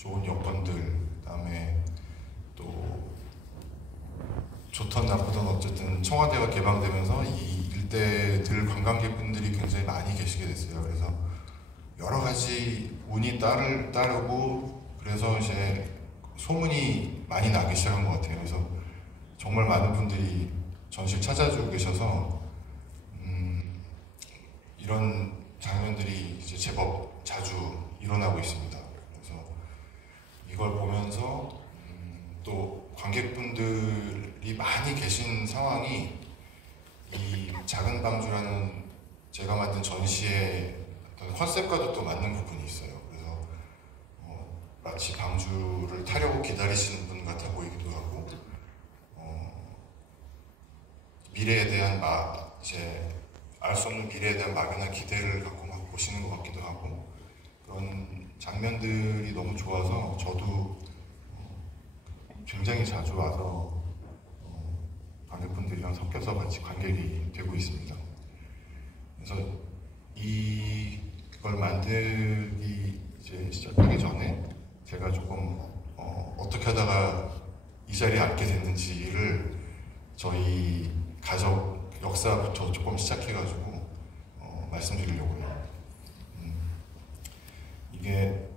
좋은 여건들, 그다음에 또 좋던 나쁘던 어쨌든 청와대가 개방되면서 이 일대들 관광객분들이 굉장히 많이 계시게 됐어요. 그래서 여러 가지 운이 따르고 그래서 이제 소문이 많이 나기 시작한 것 같아요. 그래서 정말 많은 분들이 전시를 찾아주고 계셔서 이런 장면들이 이제 제법 자주 일어나고 있습니다. 그래서 이걸 보면서 또 관객분들이 많이 계신 상황이 이 작은 방주라는 제가 만든 전시의 어떤 컨셉과도 또 맞는 부분이 있어요. 그래서 마치 방주를 타려고 기다리시는 분 같아 보이기도 하고 미래에 대한 이제 알 수 없는 미래에 대한 막연한 기대를 갖고 막 보시는 것 같기도 하고 그런 장면들이 너무 좋아서 저도 굉장히 자주 와서 관객분들이랑 섞여서 같이 관객이 되고 있습니다. 그래서 이걸 만들기 이제 시작하기 전에 제가 조금 어떻게 하다가 이 자리에 앉게 됐는지를 저희 가족 역사부터 조금 시작해가지고 말씀드리려고요. 이게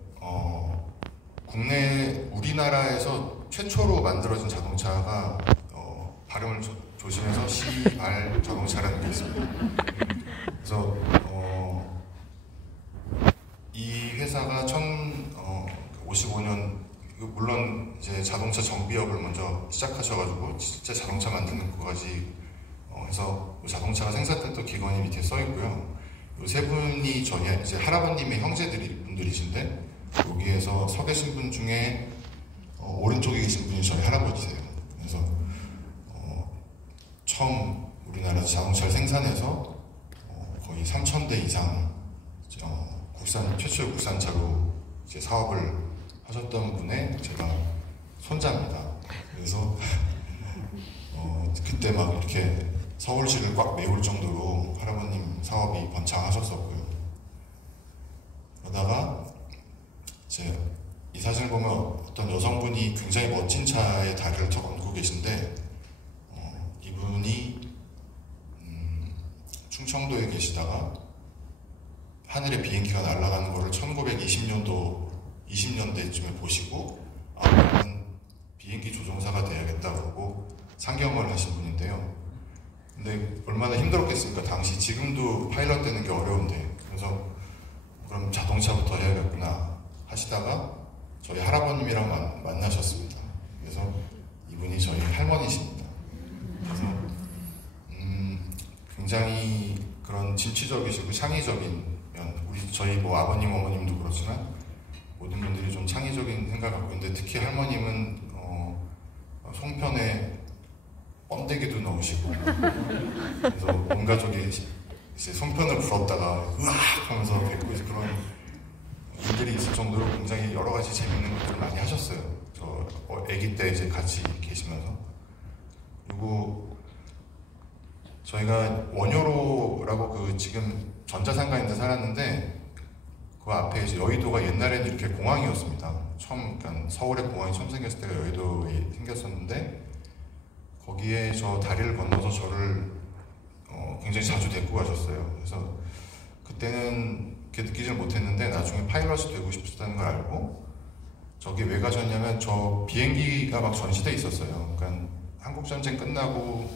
우리나라에서 최초로 만들어진 자동차가 발음을 조심해서 시발 자동차라는 게 있습니다. 그래서 이 회사가 1955년 물론 이제 자동차 정비업을 먼저 시작하셔가지고 실제 자동차 만드는 것까지 해서 자동차가 생산됐던 기관이 밑에 써 있고요. 이 세 분이 저희 이제 할아버님의 형제분들이신데 여기에서 서 계신 분 중에 오른쪽에 계신 분이 저희 할아버지세요. 그래서 처음 우리나라에서 자동차를 생산해서 거의 3,000대 이상 최초의 국산차로 이제 사업을 하셨던 분의 제가 손자입니다. 그래서 그때 막 이렇게 서울시를 꽉 메울 정도로 할아버님 사업이 번창하셨었고요. 그러다가 이제 이 사진을 보면 어떤 여성분이 굉장히 멋진 차에 다리를 턱 얹고 계신데 이분이 충청도에 계시다가 하늘에 비행기가 날아가는 거를 1920년대쯤에 보시고 나는 비행기 조종사가 돼야겠다 그러고 상경을 하신 분인데요. 근데 얼마나 힘들었겠습니까? 당시 지금도 파일럿 되는 게 어려운데 그래서 그럼 자동차부터 해야겠구나 하시다가 저희 할아버님이랑 만나셨습니다. 그래서 이분이 저희 할머니십니다. 그래서 굉장히 그런 진취적이시고 창의적인 저희 아버님 어머님도 그렇지만 모든 분들이 좀 창의적인 생각을 갖고 있는데 특히 할머님은 송편에 번데기도 넣으시고 그래서 온 가족이 이제 송편을 불었다가 으악 하면서 뱉고 그런 일들이 있을 정도로 굉장히 여러 가지 재밌는 것들을 많이 하셨어요. 저 아기 때 이제 같이 계시면서. 그리고 저희가 원효로라고 지금 전자상가인데 살았는데 그 앞에 이제 여의도가 옛날에는 이렇게 공항이었습니다. 그러니까 서울에 공항이 처음 생겼을 때가 여의도에 생겼었는데 거기에 저 다리를 건너서 저를 굉장히 자주 데리고 가셨어요. 그래서 그때는 그렇게 느끼질 못했는데 나중에 파일럿이 되고 싶었다는 걸 알고 저기 왜 가셨냐면 저 비행기가 막 전시돼 있었어요. 그러니까 한국전쟁 끝나고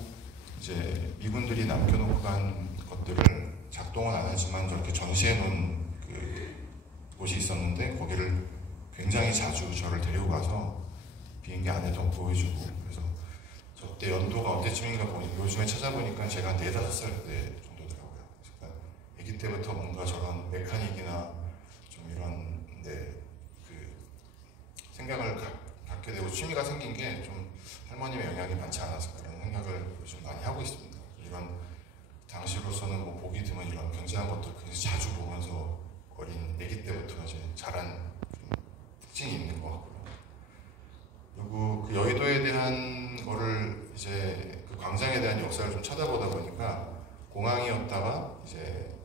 이제 미군들이 남겨놓고 간 것들을 작동은 안 하지만 저렇게 전시해 놓은 곳이 있었는데 거기를 굉장히 자주 저를 데리고 가서 비행기 안에도 보여주고 그래서 저때 연도가 언제쯤인가 요즘에 찾아보니까 제가 4, 5살 때 정도더라고요. 그러니까 아기 때부터 뭔가 저런 메카닉이나 좀 이런 생각을 갖게 되고 취미가 생긴 게 좀 할머님의 영향이 많지 않았을까라는 생각을 요즘 많이 하고 있습니다. 이런 당시로서는 보기 드문 이런 굉장한 것들 굉장히 자주 보면서 어린 아기 때부터 이제 자란 특징이 있는 것 같고요. 그리고 그 여의도에 대한 거를 이제 그 광장에 대한 역사를 좀 찾아보다 보니까 공항이었다가 이제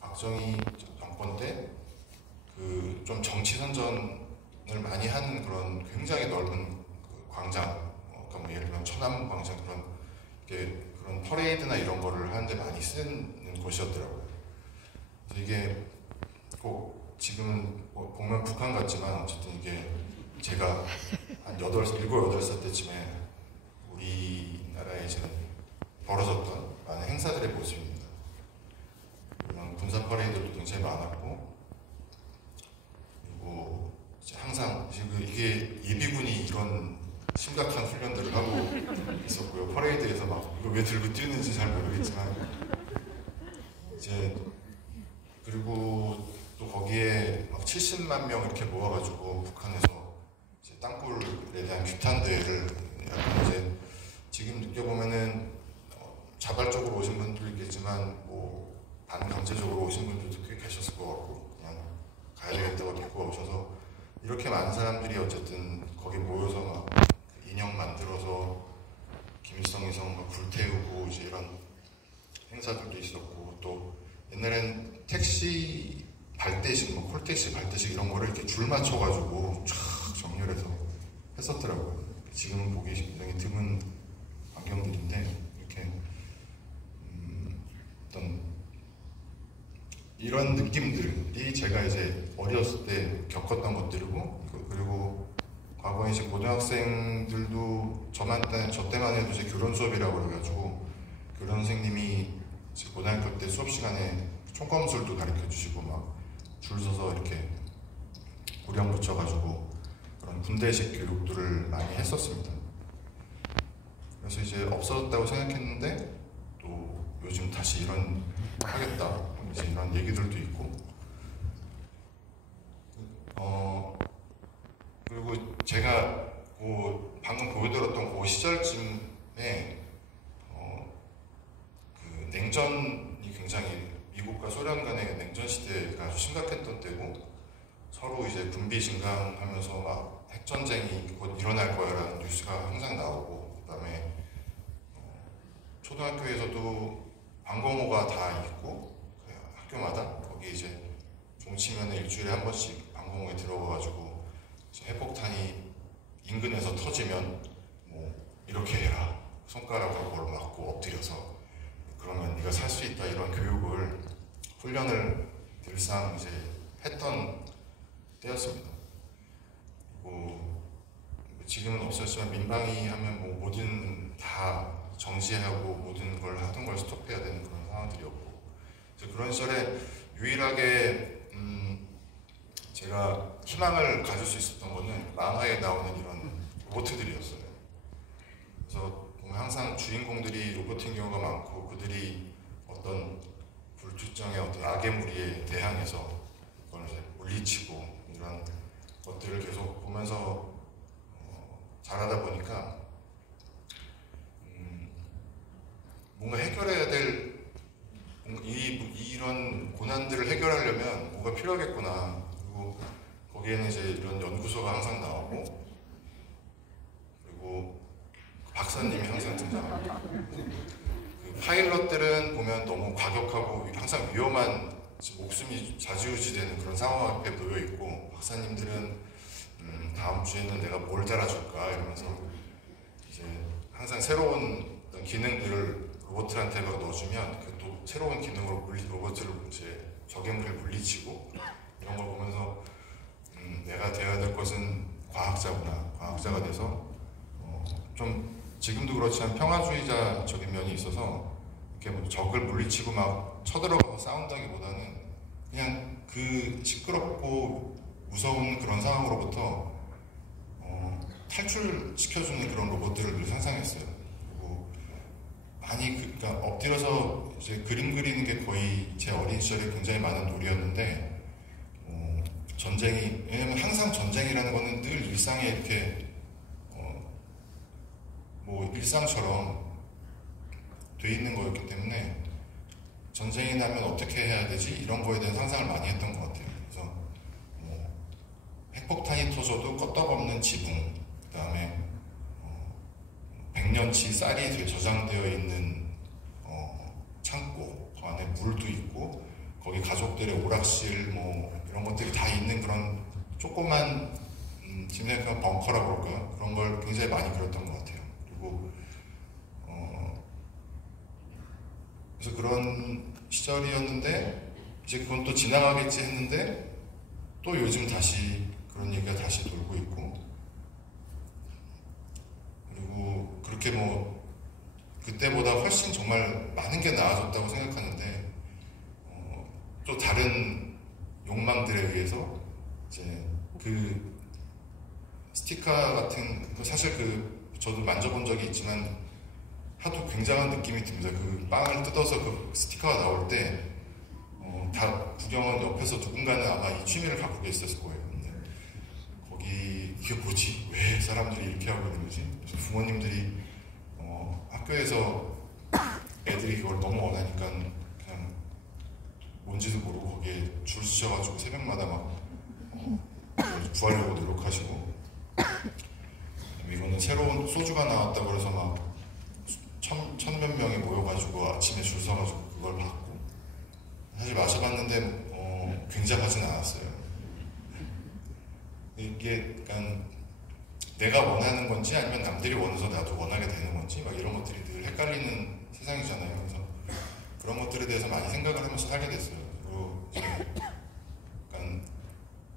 박정희 정권 때 그 좀 정치 선전을 많이 하는 그런 굉장히 넓은 그 광장, 그러니까 뭐 예를 들면 천안문 광장 그런 퍼레이드나 이런 거를 하는데 많이 쓰는 곳이었더라고요. 그래서 이게 꼭 지금은 뭐 보면 북한 같지만 어쨌든 이게 제가 한 7, 7, 8살 때쯤에 우리나라에 지금 벌어졌던 많은 행사들의 모습입니다. 이런 군사 퍼레이드도 굉장히 많았고, 그리고 항상 이게 예비군이 이런 심각한 훈련들을 하고 있었고요. 퍼레이드에서 막 이거 왜 들고 뛰는지 잘 모르겠지만 이제 그리고 또 거기에 막 70만 명 이렇게 모아가지고 북한에서 이제 땅굴에 대한 규탄대회를 약간 이제 지금 느껴보면은 자발적으로 오신 분도 있겠지만 뭐 반강제적으로 오신 분들도 꽤 계셨을 것 같고 그냥 가야 되겠다고 데리고 오셔서 이렇게 많은 사람들이 어쨌든 거기 모여서 막 인형 만들어서 김일성 이성 막 불태우고 이제 이런 행사들도 있었고 또 옛날엔 택시 발대식, 뭐 콜택시 발대식 이런 거를 이렇게 줄 맞춰가지고 쫙 정렬해서 했었더라고요. 지금은 보기 굉장히 드문 광경들인데 이렇게 어떤 이런 느낌들이 제가 이제 어렸을 때 겪었던 것들이고 그리고 과거에 이제 고등학생들도 저 때만 해도 이제 교련 수업이라고 그래가지고 교련 선생님이 이제 고등학교 때 수업 시간에 총검술도 가르쳐 주시고 막 줄 서서 이렇게 구령 붙여가지고 그런 군대식 교육들을 많이 했었습니다. 그래서 이제 없어졌다고 생각했는데 또 요즘 다시 이런 하겠다 이제 이런 얘기들도 있고 그리고 제가 방금 보여드렸던 그 시절쯤에 그 냉전이 굉장히 미국과 소련 간의 냉전 시대가 아주 심각했던 때고 서로 이제 군비 증강하면서 막 핵전쟁이 곧 일어날 거야라는 뉴스가 항상 나오고 그다음에 초등학교에서도 방공호가 다 있고 학교마다 거기 이제 종치면은 일주일에 한 번씩 방공호에 들어가가지고 핵폭탄이 인근에서 터지면 뭐 이렇게 해라 손가락으로 뭘 맞고 엎드려서 그러면 네가 살 수 있다 이런 교육을 훈련을 늘상 이제 했던 때였습니다. 그리고 지금은 없었지만 민방위 하면 뭐 모든 다 정지하고 모든 걸 하던 걸 스톱해야 되는 그런 상황들이었고 그런 시절에 유일하게 제가 희망을 가질 수 있었던 거는 만화에 나오는 이런 로봇들이었어요. 그래서 보면 항상 주인공들이 로봇인 경우가 많고 그들이 어떤 불특정의 어떤 악의 무리에 대항해서 그걸 이제 물리치고 이런 것들을 계속 보면서 자라다 보니까 뭔가 해결해야 될 이런 고난들을 해결하려면 뭐가 필요하겠구나. 그리고 거기에는 이제 이런 연구소가 항상 나오고 그리고 박사님이 항상 등장합니다. 그 파일럿들은 보면 너무 과격하고 항상 위험한 목숨이 좌지우지되는 그런 상황 앞에 놓여 있고 박사님들은 다음 주에는 내가 뭘 달아줄까 이러면서 이제 항상 새로운 어떤 기능들을 로봇한테 막 넣어주면 그 또 새로운 기능으로 로봇을 이제 적용을 물리치고 이런 걸 보면서 내가 되어야 될 것은 과학자구나. 과학자가 돼서 좀 지금도 그렇지만 평화주의자적인 면이 있어서 이렇게 뭐 적을 물리치고 막 쳐들어가서 싸운다기보다는 그냥 그 시끄럽고 무서운 그런 상황으로부터 탈출시켜주는 그런 로봇들을 늘 상상했어요. 그리고 많이 그러니까 엎드려서 이제 그림 그리는 게 거의 제 어린 시절에 굉장히 많은 놀이였는데 전쟁이 왜냐면 항상 전쟁이라는 거는 늘 일상에 이렇게 뭐 일상처럼 돼 있는 거였기 때문에 전쟁이 나면 어떻게 해야 되지 이런 거에 대한 상상을 많이 했던 것 같아요. 그래서 뭐 핵폭탄이 터져도 끄떡없는 지붕, 그 다음에 100년치 쌀이 저장되어 있는 창고, 그 안에 물도 있고 거기 가족들의 오락실 뭐 이런 것들이 다 있는 그런 조그만 지금 생각하면 벙커라고 그럴까요? 그런 걸 굉장히 많이 그렸던 것 같아요. 그리고 그래서 그런 시절이었는데 이제 그건 또 지나가겠지 했는데 또 요즘 다시 그런 얘기가 다시 돌고 있고, 그리고 그렇게 뭐 그때보다 훨씬 정말 많은 게 나아졌다고 생각하는데 또 다른 욕망들에 의해서 이제 그 스티커 같은 사실 저도 만져본 적이 있지만 하도 굉장한 느낌이 듭니다. 그 빵을 뜯어서 그 스티커가 나올 때 다 구경은 옆에서 누군가는 아마 이 취미를 갖고 계셨을 거예요. 근데 거기 이게 뭐지? 왜 사람들이 이렇게 하고 있는 거지? 그래서 부모님들이 학교에서 애들이 그걸 너무 원하니까 그냥 뭔지도 모르고 거기에 줄 서셔가지고 새벽마다 막 구하려고 노력하시고, 이거는 새로운 소주가 나왔다고 그래서 막 천몇 명이 모여가지고 아침에 줄 서가지고 그걸 받고, 사실 마셔봤는데 굉장하진 않았어요. 이게 약간 내가 원하는 건지 아니면 남들이 원해서 나도 원하게 되는 건지 막 이런 것들이 늘 헷갈리는 세상이잖아요. 그래서 그런 것들에 대해서 많이 생각을 하면서 살게 됐어요. 그리고 약간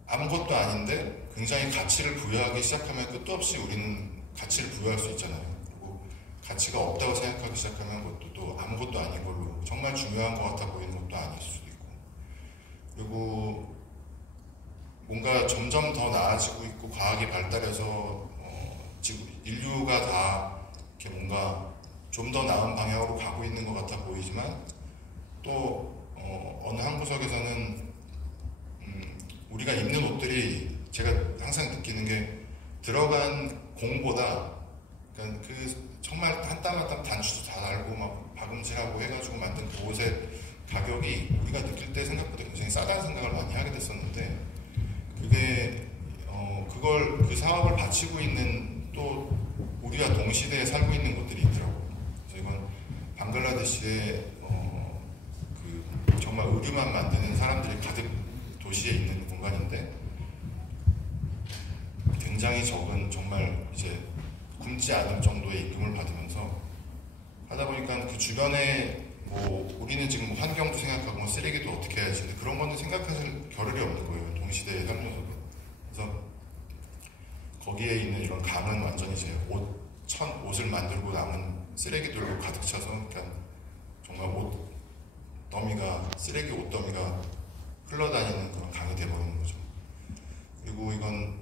아무것도 아닌데 굉장히 가치를 부여하기 시작하면 끝도 없이 우리는 가치를 부여할 수 있잖아요. 그리고 가치가 없다고 생각하기 시작하면 그것도 또 아무것도 아닌 걸로 정말 중요한 것 같아 보이는 것도 아닐 수도 있고, 그리고 뭔가 점점 더 나아지고 있고 과학이 발달해서 지금 인류가 다 이렇게 뭔가 좀 더 나은 방향으로 가고 있는 것 같아 보이지만 또 어느 한 구석에서는 우리가 입는 옷들이 제가 항상 느끼는 게 들어간 공보다 그러니까 그 정말 한 땀 한 땀 단추도 다 달고 막 박음질하고 해가지고 만든 그 옷의 가격이 우리가 느낄 때 생각보다 굉장히 싸다는 생각을 많이 하게 됐었는데, 그게 그 사업을 바치고 있는 또 우리와 동시대에 살고 있는 곳들이 있더라고요. 그래서 이건 방글라데시에 그 정말 의류만 만드는 사람들이 가득 도시에 있는 공간인데 굉장히 적은 정말 이제 굶지 않을 정도의 임금을 받으면서 하다 보니까 그 주변에 뭐 우리는 지금 뭐 환경도 생각하고 뭐 쓰레기도 어떻게 해야지, 근데 그런 거는 생각하실 겨를이 없는 거예요. 동시대에 살면서도. 그래서 거기에 있는 이런 강은 완전히 이제 옷을 만들고 남은 쓰레기들로 가득 차서 그러니까 정말 쓰레기 옷 더미가 흘러다니는 그런 강이 돼버리는 거죠. 그리고 이건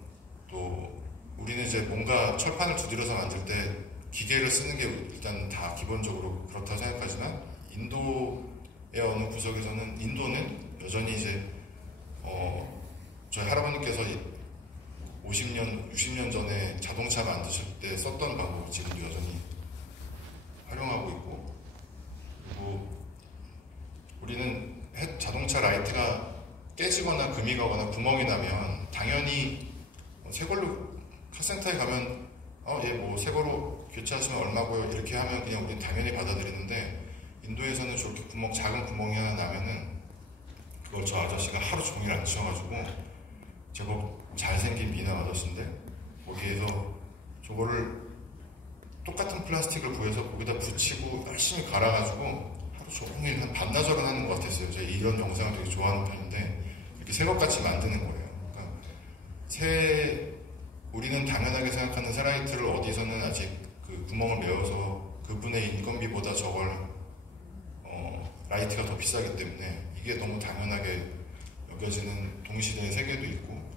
또 우리는 이제 뭔가 철판을 두드려서 만들 때 기계를 쓰는 게 일단 다 기본적으로 그렇다고 생각하지만 인도의 어느 구석에서는 인도는 여전히 이제 저희 할아버님께서 50년, 60년 전에 자동차 만드실 때 썼던 방법을 지금도 여전히 활용하고 있고, 그리고 우리는 자동차 라이트가 깨지거나 금이 가거나 구멍이 나면 당연히 새 걸로 카센터에 가면 뭐 새 거로 교체하시면 얼마고요 이렇게 하면 그냥 우리는 당연히 받아들이는데, 인도에서는 저렇게 작은 구멍이 하나 나면은 그걸 저 아저씨가 하루 종일 안 치워가지고 제법 잘생긴 미남 아저씨인데 거기에서 저거를 똑같은 플라스틱을 구해서 거기다 붙이고 열심히 갈아가지고 하루 종일 한 반나절은 하는 것 같았어요. 제가 이런 영상을 되게 좋아하는 편인데 이렇게 새 것같이 만드는 거예요. 그러니까 우리는 당연하게 생각하는 새 라이트를 어디서는 아직 그 구멍을 메워서 그분의 인건비보다 저걸 라이트가 더 비싸기 때문에 이게 너무 당연하게 여겨지는 동시대의 세계도 있고,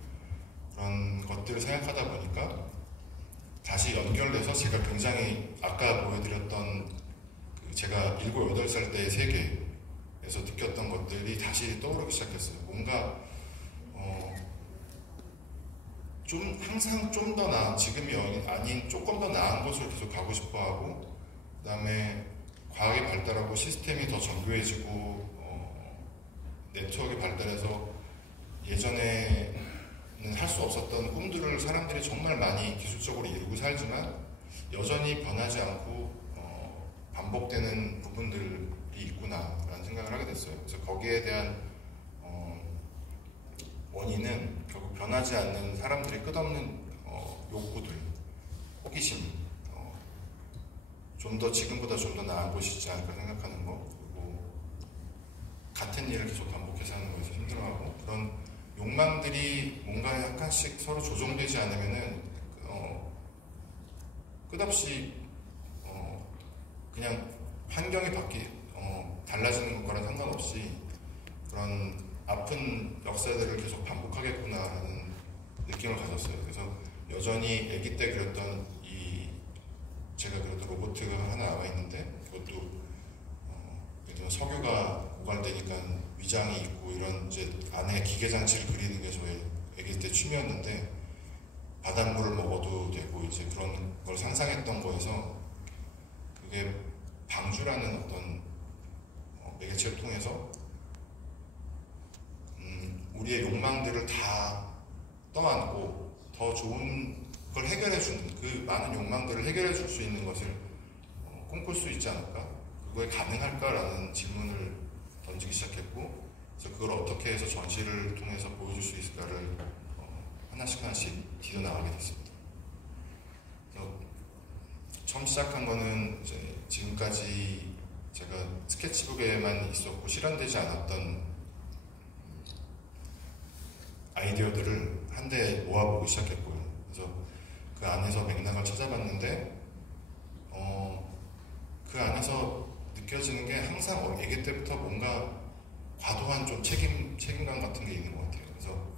그런 것들을 생각하다 보니까 다시 연결돼서 제가 굉장히 아까 보여드렸던 제가 7, 8살 때의 세계에서 느꼈던 것들이 다시 떠오르기 시작했어요. 뭔가 항상 좀 더 나은, 지금이 아닌 조금 더 나은 곳으로 계속 가고 싶어 하고, 그 다음에 과학이 발달하고 시스템이 더 정교해지고 네트워크가 발달해서 예전에는 할 수 없었던 꿈들을 사람들이 정말 많이 기술적으로 이루고 살지만 여전히 변하지 않고 반복되는 부분들이 있구나라는 생각을 하게 됐어요. 그래서 거기에 대한 원인은 결국 변하지 않는 사람들의 끝없는 욕구들, 호기심, 좀 더 지금보다 좀 더 나은 곳이 있지 않을까 생각하는 거, 그리고 같은 일을 계속 반복해서 하는 거에서 힘들어하고, 그런 욕망들이 뭔가 약간씩 서로 조정되지 않으면은 끝없이 그냥 환경이 달라지는 것과는 상관없이 그런 아픈 역사들을 계속 반복하겠구나라는 느낌을 가졌어요. 그래서 여전히 아기 때 그렸던 제가 그래도 로봇가 하나 나와 있는데, 그것도 석유가 고갈되니까 위장이 있고 이런 이제 안에 기계 장치를 그리는 게 저의 아기 때 취미였는데, 바닷물을 먹어도 되고 이제 그런 걸 상상했던 거에서 그게 방주라는 어떤 매개체를 통해서 우리의 욕망들을 다 떠안고 더 좋은 걸 해결해주는, 그 많은 욕망들을 해결해줄 수 있는 것을 꿈꿀 수 있지 않을까? 그거에 가능할까라는 질문을 던지기 시작했고, 그래서 그걸 어떻게 해서 전시를 통해서 보여줄 수 있을까를 하나씩 뒤져나가게 됐습니다. 그래서 처음 시작한 거는 이제 지금까지 제가 스케치북에만 있었고 실현되지 않았던 아이디어들을 한데 모아보기 시작했고요. 그래서 그 안에서 맥락을 찾아봤는데 그 안에서 느껴지는 게 항상 아기 때부터 뭔가 과도한 좀 책임감 같은 게 있는 것 같아요. 그래서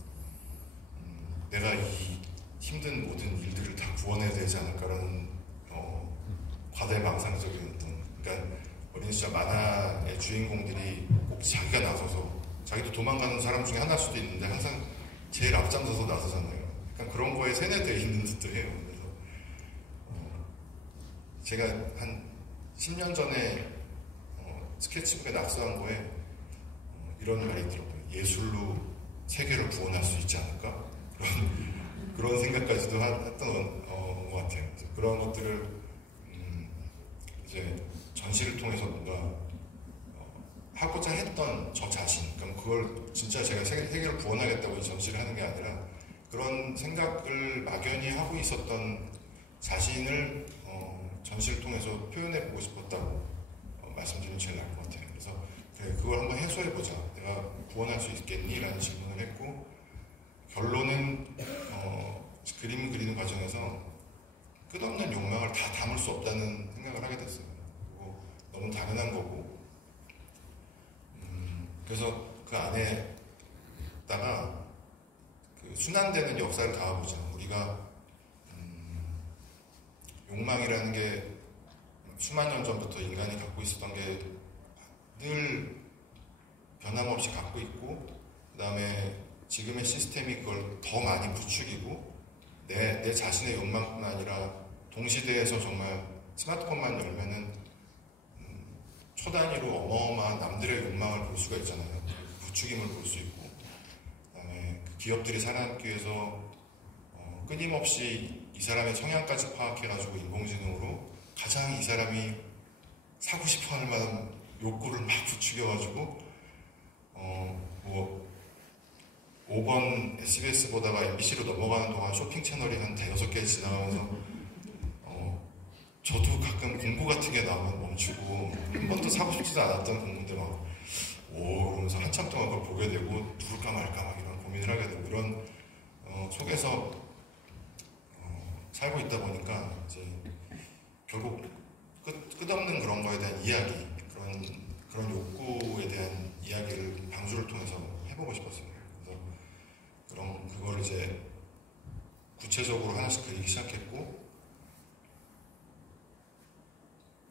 내가 이 힘든 모든 일들을 다 구원해야 되지 않을까라는 과대망상적인 어떤, 그러니까 어린 시절 만화의 주인공들이 꼭 자기가 나서서, 자기도 도망가는 사람 중에 하나일 수도 있는데 항상 제일 앞장서서 나서잖아요. 약간 그런 거에 세뇌되어 있는 듯도 해요. 그래서 제가 한 10년 전에 스케치북에 낙서한 거에 이런 말이 있더라고요. 예술로 세계를 구원할 수 있지 않을까? 그런 생각까지도 했던 것 같아요. 그런 것들을 이제 전시를 통해서 뭔가 하고자 했던 저 자신, 그럼 그걸 진짜 제가 세계를 구원하겠다고 이 전시를 하는 게 아니라 그런 생각을 막연히 하고 있었던 자신을 전시를 통해서 표현해보고 싶었다고 말씀드리면 제일 나을 것 같아요. 그래서 그래, 그걸 한번 해소해보자. 내가 구원할 수 있겠니? 라는 질문을 했고, 결론은 그림 그리는 과정에서 끝없는 욕망을 다 담을 수 없다는 생각을 하게 됐어요. 그리고 너무 당연한 거고, 그래서 그 안에다가 그 순환되는 역사를 담아보자. 우리가 욕망이라는 게 수만 년 전부터 인간이 갖고 있었던 게 늘 변함없이 갖고 있고, 그 다음에 지금의 시스템이 그걸 더 많이 부추기고, 내 자신의 욕망뿐만 아니라 동시대에서 정말 스마트폰만 열면은 초단위로 어마어마한 남들의 욕망을 볼 수가 있잖아요. 부추김을 볼 수 있고, 그 다음에 기업들이 살아남기 위해서 끊임없이 이 사람의 성향까지 파악해가지고 인공지능으로 가장 이 사람이 사고 싶어하는 만한 욕구를 막 부추겨가지고 5번 SBS 보다가 MBC로 넘어가는 동안 쇼핑 채널이 한 5개 지나가면서 저도 가끔 공구 같은 게 나오면 멈추고, 한 번도 사고 싶지도 않았던 공구인데 막 그러면서 한참 동안 그걸 보게 되고 누굴까 말까 막 이런 고민을 하게 되고, 이런 속에서 살고 있다 보니까 이제 결국 끝없는 그런 거에 대한 이야기, 그런 욕구에 대한 이야기를 방주를 통해서 해보고 싶었어요. 그래서 그걸 이제 구체적으로 하나씩 그리기 시작했고,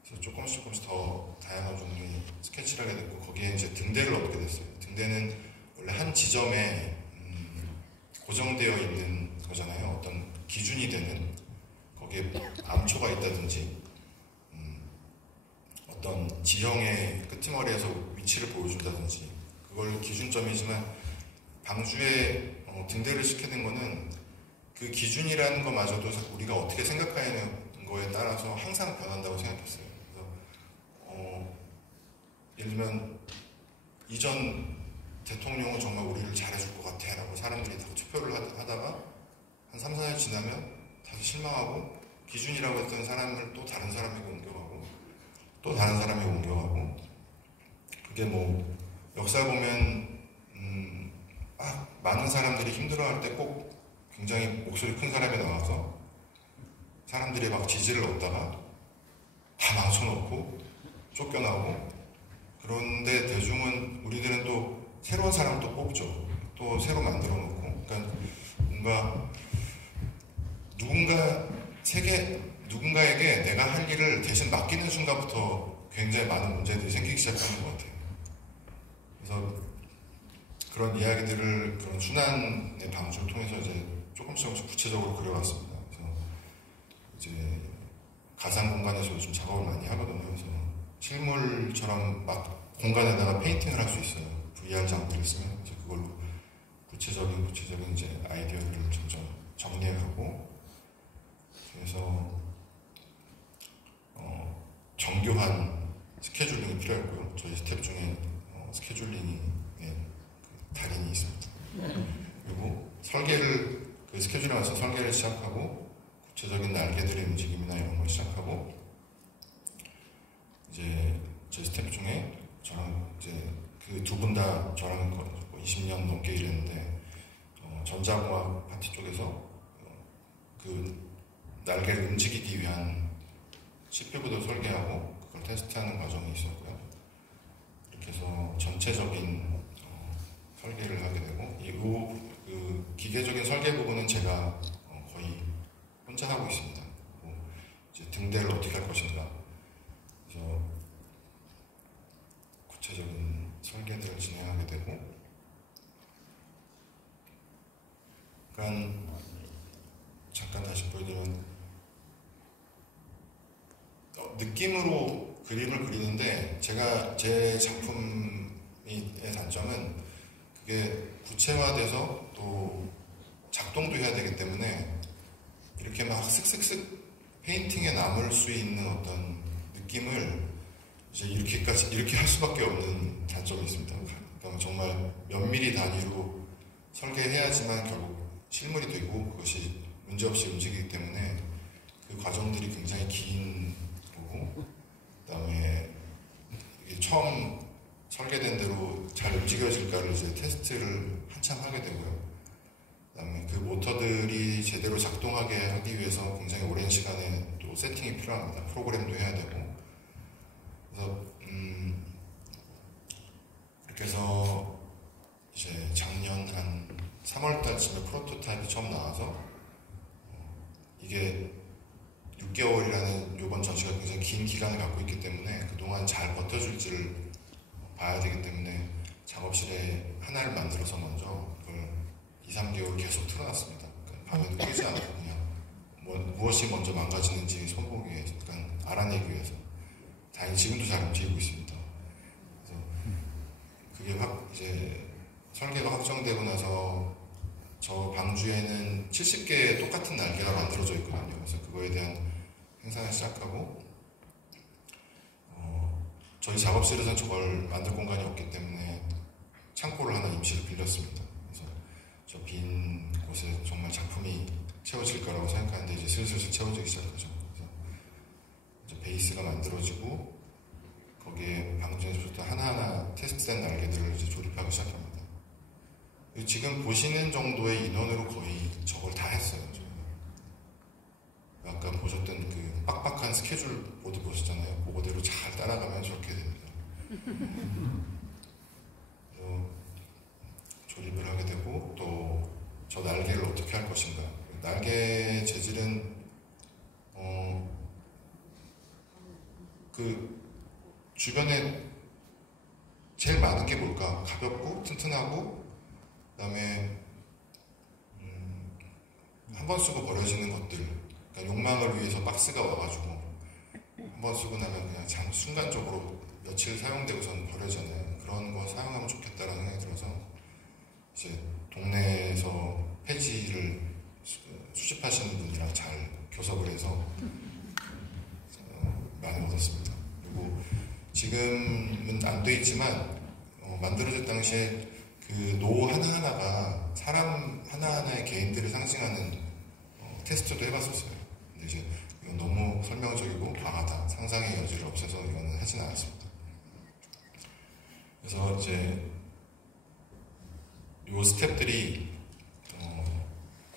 그래서 조금씩 더 다양한 종류의 스케치를 하게 됐고, 거기에 이제 등대를 얻게 됐어요. 등대는 원래 한 지점에 고정되어 있는 거잖아요. 어떤 기준이 되는, 거기에 암초가 있다든지 어떤 지형의 끄트머리에서 위치를 보여준다든지, 그걸 기준점이지만 방주에 등대를 시키게 된 거는 그 기준이라는 것마저도 우리가 어떻게 생각하는 거에 따라서 항상 변한다고 생각했어요. 그래서 예를 들면 이전 대통령은 정말 우리를 잘해줄 것 같아 라고 사람들이 다 투표를 하다가 한 3, 4년 지나면 다시 실망하고 기준이라고 했던 사람을 또 다른 사람에게 옮겨가고 또 다른 사람에게 옮겨가고 그게 뭐 역사 보면 많은 사람들이 힘들어할 때 꼭 굉장히 목소리 큰 사람이 나와서 사람들이 막 지지를 얻다가 다 망쳐놓고 쫓겨나고 그런데 대중은 우리들은 또 새로운 사람을 또 뽑죠. 또 새로 만들어 놓고 그러니까 뭔가 누군가에게 내가 할 일을 대신 맡기는 순간부터 굉장히 많은 문제들이 생기기 시작하는 것 같아요. 그래서 그런 이야기들을 그런 순환의 방주를 통해서 이제 조금씩 구체적으로 그려왔습니다. 그래서 이제 가상 공간에서 요즘 작업을 많이 하거든요. 그래서 실물처럼 막 공간에다가 페인팅을 할 수 있어요. VR 장비를 쓰면 이제 그걸로 구체적인 이제 아이디어들을 점점 정리해가고 그래서 정교한 스케줄링이 필요했고요. 저희 스텝 중에 스케줄링이 달인이 있습니다. 그리고 설계를 그 스케줄에 맞춰서 설계를 시작하고 구체적인 날개들의 움직임이나 이런 걸 시작하고 이제 저희 스텝 중에 저랑 이제 그 두 분 다 저랑 20년 넘게 일했는데 전자공학 파트 쪽에서 그 날개를 움직이기 위한 CPU도 설계하고 그걸 테스트하는 과정이 있었고요. 이렇게 해서 전체적인 설계를 하게 되고 그 기계적인 설계 부분은 제가 거의 혼자 하고 있습니다. 이제 등대를 어떻게 할 것인가 그래서 구체적인 설계들을 진행하게 되고 잠깐 다시 보여드리면 느낌으로 그림을 그리는데 제가 제 작품의 단점은 그게 구체화돼서 또 작동도 해야 되기 때문에 이렇게 막 슥슥슥 페인팅에 남을 수 있는 어떤 느낌을 이제 이렇게 할 수밖에 없는 단점이 있습니다. 그러니까 정말 몇 미리 단위로 설계해야지만 결국 실물이 되고 그것이 문제없이 움직이기 때문에 그 과정들이 굉장히 긴 거고 그다음에 이게 처음 설계된 대로 잘 움직여질까를 이제 테스트를 한참 하게 되고요. 그다음에 그 모터들이 제대로 작동하게 하기 위해서 굉장히 오랜 시간에 또 세팅이 필요합니다. 프로그램도 해야 되고. 그래서 이렇게 해서 이제 작년 한 3월달쯤에 프로토타입이 처음 나와서 이게 6개월이라는 이번 전시가 굉장히 긴 기간을 갖고 있기 때문에 그동안 잘 버텨줄지를 봐야 되기 때문에 작업실에 하나를 만들어서 먼저 그걸 2, 3개월 계속 틀어놨습니다. 그러니까 밤에도 끄지 않고 그냥 무엇이 먼저 망가지는지 손보기 위해서, 그러니까 알아내기 위해서. 다행히 지금도 잘 움직이고 있습니다. 그래서 그게 이제 설계가 확정되고 나서 저 방주에는 70개의 똑같은 날개가 만들어져 있거든요. 그래서 그거에 대한 행상을 시작하고 저희 작업실에서는 저걸 만들 공간이 없기 때문에 창고를 하나 임시로 빌렸습니다. 그래서 저 빈 곳에 정말 작품이 채워질 거라고 생각하는데 이제 슬슬 채워지기 시작하죠. 그래서 이제 베이스가 만들어지고 거기에 방전에 조졌던 하나하나 테스트된 날개들을 이제 조립하기 시작합니다. 지금 보시는 정도의 인원으로 거의 저걸 다 했어요. 아까 보셨던 그 빡빡한 스케줄 보드 보셨잖아요. 그거대로 잘 따라가면 저렇게 됩니다. 조립을 하게 되고 또 저 날개를 어떻게 할 것인가. 날개 재질은 그 주변에 제일 많은 게 뭘까? 가볍고 튼튼하고 그다음에 한 번 쓰고 버려지는 것들. 그러니까 욕망을 위해서 박스가 와가지고 한 번 쓰고 나면 그냥 순간적으로 며칠 사용되고선 버려지잖아요. 그런 거 사용하면 좋겠다라는 생각이 들어서 이제 동네에서 폐지를 수집하시는 분이랑 잘 교섭을 해서 많이 얻었습니다. 그리고 지금은 안 돼 있지만 만들어질 당시에 그 노 하나하나가 사람 하나하나의 개인들을 상징하는 테스트도 해봤었어요. 근데 이제 이건 너무 설명적이고 과하다. 상상의 여지를 없애서 이거는 하진 않았습니다. 그래서 이제 요 스텝들이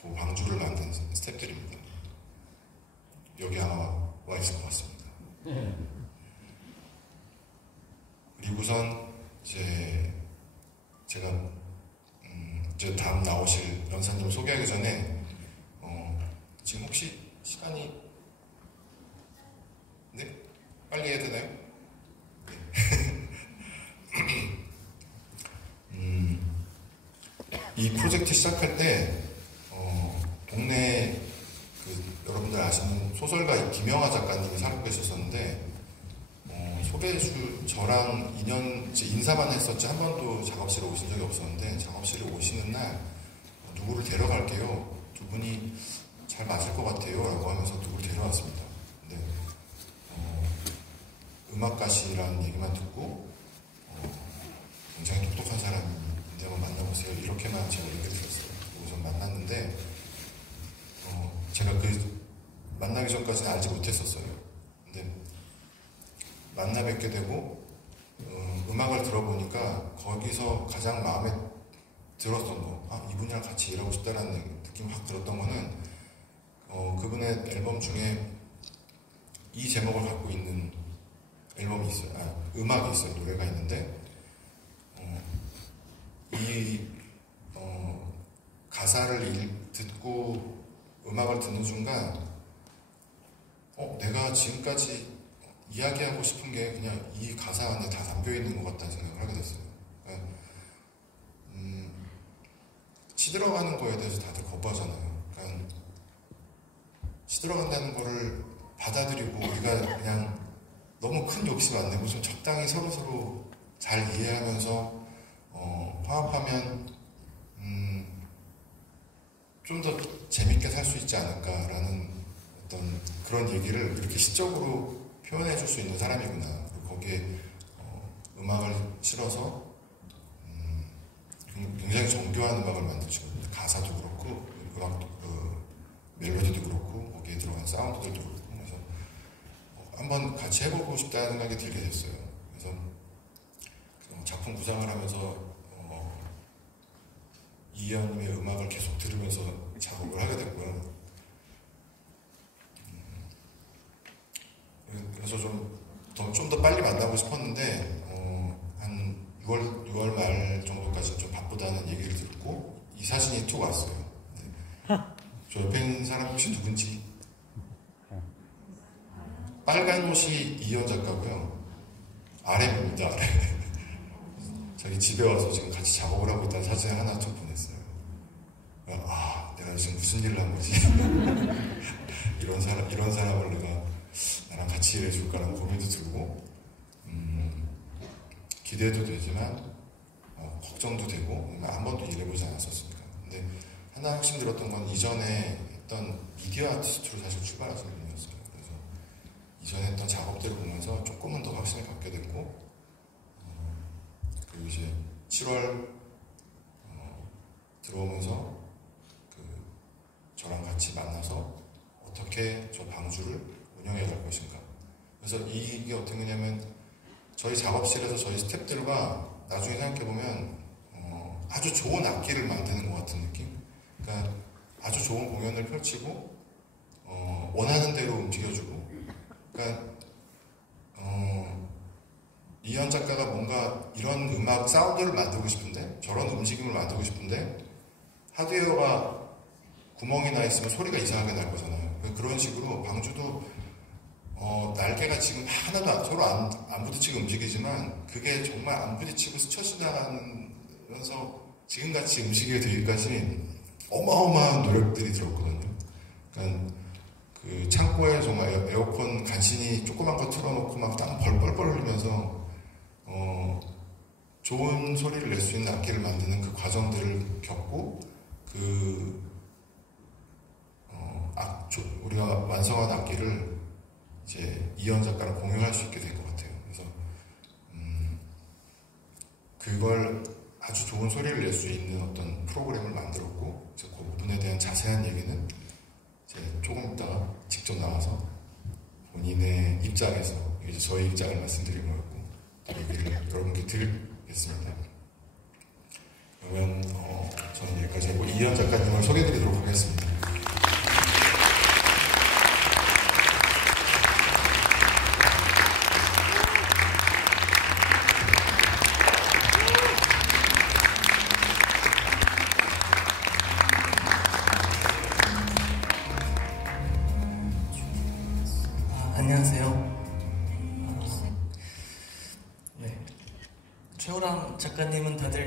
그 방주를 만든 스텝들입니다. 여기 아마 와 있을 것 같습니다. 그리고선 이제 제가 이제 다음 나오실 연사님 소개하기 전에 지금 혹시 시간이 네? 빨리 해야 되나요? 네. 이 프로젝트 시작할 때 동네에 여러분들 아시는 소설가 김영하 작가님이 살고 계셨었는데 저랑 2년 인사만 했었지 한 번도 작업실에 오신 적이 없었는데 작업실에 오시는 날 누구를 데려갈게요. 두 분이 잘 맞을 것 같아요 라고 하면서 누구를 데려왔습니다. 근데 음악가시라는 얘기만 듣고 굉장히 똑똑한 사람인데 한번 만나보세요 이렇게만 제가 얘기를 드렸어요. 우선 만났는데 제가 만나기 전까지는 알지 못했었어요. 근데 만나 뵙게 되고 음악을 들어보니까 거기서 가장 마음에 들었던 거, 이분이랑 같이 일하고 싶다라는 느낌이 확 들었던 거는 그분의 앨범 중에 이 제목을 갖고 있는 앨범이 있어요. 음악이 있어요. 노래가 있는데 이 가사를 듣고 음악을 듣는 순간 내가 지금까지 이야기하고 싶은 게 그냥 이 가사 안에 다 담겨있는 것 같다는 생각을 하게 됐어요. 그러니까 시들어가는 거에 대해서 다들 거부하잖아요. 그러니까 시들어간다는 거를 받아들이고 우리가 그냥 너무 큰 욕심 안 내고 좀 적당히 서로서로 잘 이해하면서 화합하면 좀 더 재밌게 살 수 있지 않을까라는 어떤 그런 얘기를 이렇게 시적으로 표현해 줄 수 있는 사람이구나. 그리고 거기에 음악을 실어서 굉장히 정교한 음악을 만들죠. 가사도 그렇고 음악도 멜로디도 그렇고 거기에 들어간 사운드들도 그렇고 그래서 한번 같이 해보고 싶다는 생각이 들게 됐어요. 그래서 작품 구상을 하면서 이희연님의 음악을 계속 들으면서 작업을 하게 됐고요. 그래서 좀 더 빨리 만나고 싶었는데 한 6월 말 정도까지 좀 바쁘다는 얘기를 듣고 이 사진이 툭 왔어요. 네. 저 옆에 있는 사람 혹시 누군지? 빨간 옷이 이희연 작가고요. RM입니다. RM. 저희 집에 와서 지금 같이 작업을 하고 있다는 사진 하나 좀 보냈어요. 내가 지금 무슨 일을 한 거지? 이런 사람을 내가 나랑 같이 일해줄까라는 고민도 들고 기대도 되지만 걱정도 되고 한 번도 일해보지 않았었으니까. 근데 하나 확신 들었던 건 이전에 했던 미디어 아티스트로 사실 출발하신 분이었어요. 그래서 이전에 했던 작업들을 보면서 조금은 더 확신을 갖게 됐고 그리고 이제 7월 들어오면서 저랑 같이 만나서 어떻게 저 방주를 운영해 갈 것인가. 그래서 이게 어떤 거냐면 저희 작업실에서 저희 스태프들과 나중에 생각해보면 아주 좋은 악기를 만드는 것 같은 느낌. 그러니까 아주 좋은 공연을 펼치고 원하는 대로 움직여주고. 그러니까 이현 작가가 뭔가 이런 음악 사운드를 만들고 싶은데 저런 움직임을 만들고 싶은데 하드웨어가 구멍이 나 있으면 소리가 이상하게 날 거잖아요. 그런 식으로 방주도 날개가 지금 하나도 서로 안 부딪히고 움직이지만 그게 정말 안 부딪히고 스쳐 지나가면서 지금같이 움직이게 되기까지 어마어마한 노력들이 들었거든요. 그러니까 그 창고에 정말 에어컨 간신히 조그만 거 틀어놓고 막 땀 벌벌벌 흘리면서 좋은 소리를 낼 수 있는 악기를 만드는 그 과정들을 겪고 우리가 완성한 악기를 이제 이현 작가랑 공유할 수 있게 된 것 같아요. 그래서 그걸 아주 좋은 소리를 낼 수 있는 어떤 프로그램을 만들었고, 이제 그 부분에 대한 자세한 얘기는 이제 조금 이따가 직접 나와서 본인의 입장에서 이제 저희 입장을 말씀드린 거였고 얘기를 여러분께 드리겠습니다. 그러면 저는 여기까지 하고 이현 작가님을 소개해드리도록 하겠습니다. 안녕하세요. 네. 최호랑 작가님은 다들